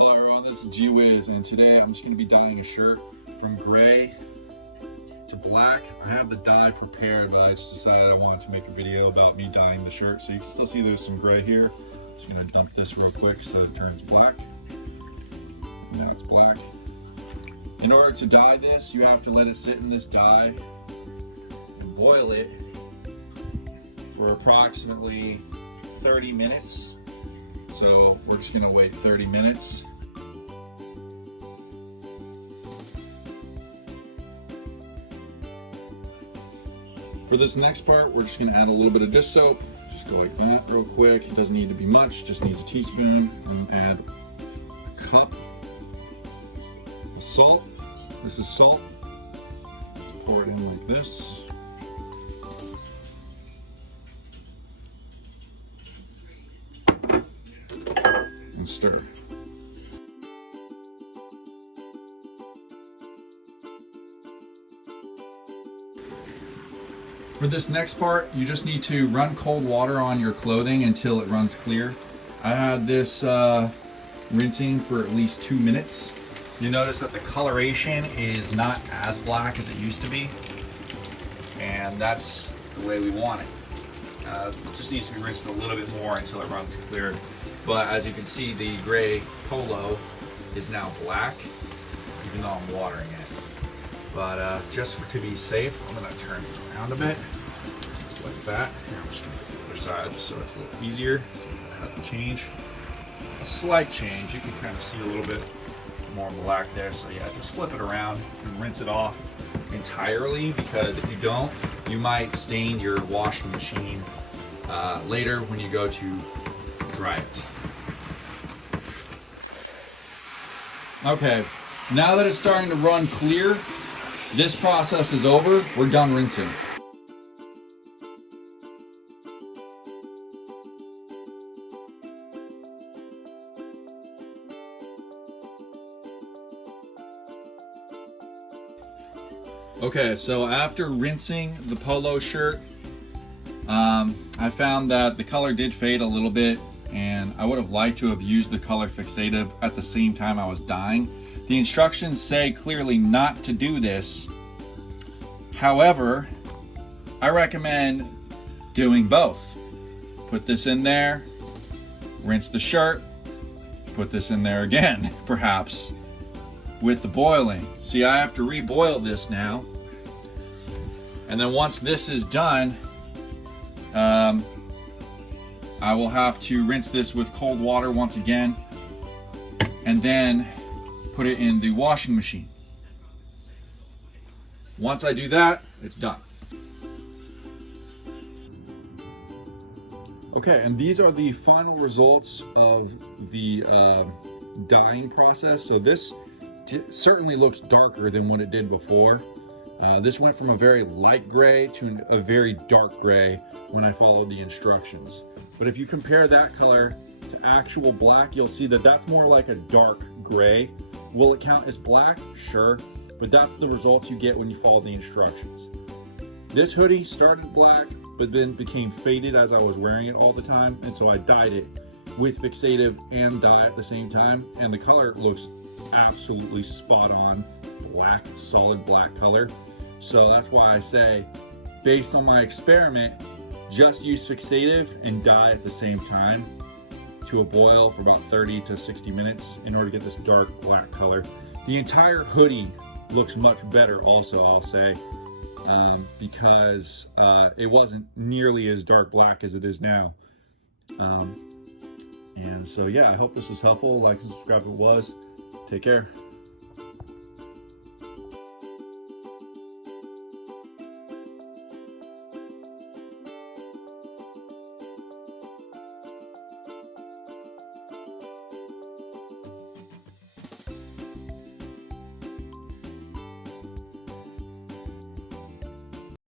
Hello everyone, this is G-Wiz, and today I'm just going to be dyeing a shirt from gray to black. I have the dye prepared, but I just decided I wanted to make a video about me dyeing the shirt. So you can still see there's some gray here. Just going to dump this real quick so it turns black. Now it's black. In order to dye this, you have to let it sit in this dye and boil it for approximately 30 minutes. So we're just going to wait 30 minutes. For this next part, we're just going to add a little bit of dish soap. Just go like that real quick. It doesn't need to be much, just needs a teaspoon. And add a cup of salt. This is salt. Let's pour it in like this. And stir. For this next part, you just need to run cold water on your clothing until it runs clear. I had this rinsing for at least 2 minutes. You notice that the coloration is not as black as it used to be, and that's the way we want it. It just needs to be rinsed a little bit more until it runs clear. But as you can see, the gray polo is now black, even though I'm watering it. But to be safe, I'm gonna turn it around a bit, just like that. Here, I'm just gonna do the other side just so it's a little easier. So I have to change. A slight change. You can kind of see a little bit more black there. So yeah, just flip it around and rinse it off entirely, because if you don't, you might stain your washing machine later when you go to dry it. Okay, now that it's starting to run clear, this process is over. We're done rinsing. Okay, so after rinsing the polo shirt, I found that the color did fade a little bit, and I would have liked to have used the color fixative at the same time I was dyeing. The instructions say clearly not to do this. However, I recommend doing both. Put this in there, rinse the shirt, put this in there again, perhaps, with the boiling. See, I have to reboil this now. And then once this is done, I will have to rinse this with cold water once again, and then put it in the washing machine. Once I do that, it's done. Okay, and these are the final results of the dyeing process. So this certainly looks darker than what it did before. This went from a very light gray to a very dark gray when I followed the instructions. But if you compare that color to actual black, you'll see that that's more like a dark gray. Will it count as black? Sure, but that's the results you get when you follow the instructions. This hoodie started black, but then became faded as I was wearing it all the time, and so I dyed it with fixative and dye at the same time, and the color looks absolutely spot on. Black, solid black color. So that's why I say, based on my experiment, just use fixative and dye at the same time to a boil for about 30 to 60 minutes in order to get this dark black color. The entire hoodie looks much better also, I'll say, because it wasn't nearly as dark black as it is now. And so yeah, I hope this was helpful. Like and subscribe if it was. Take care.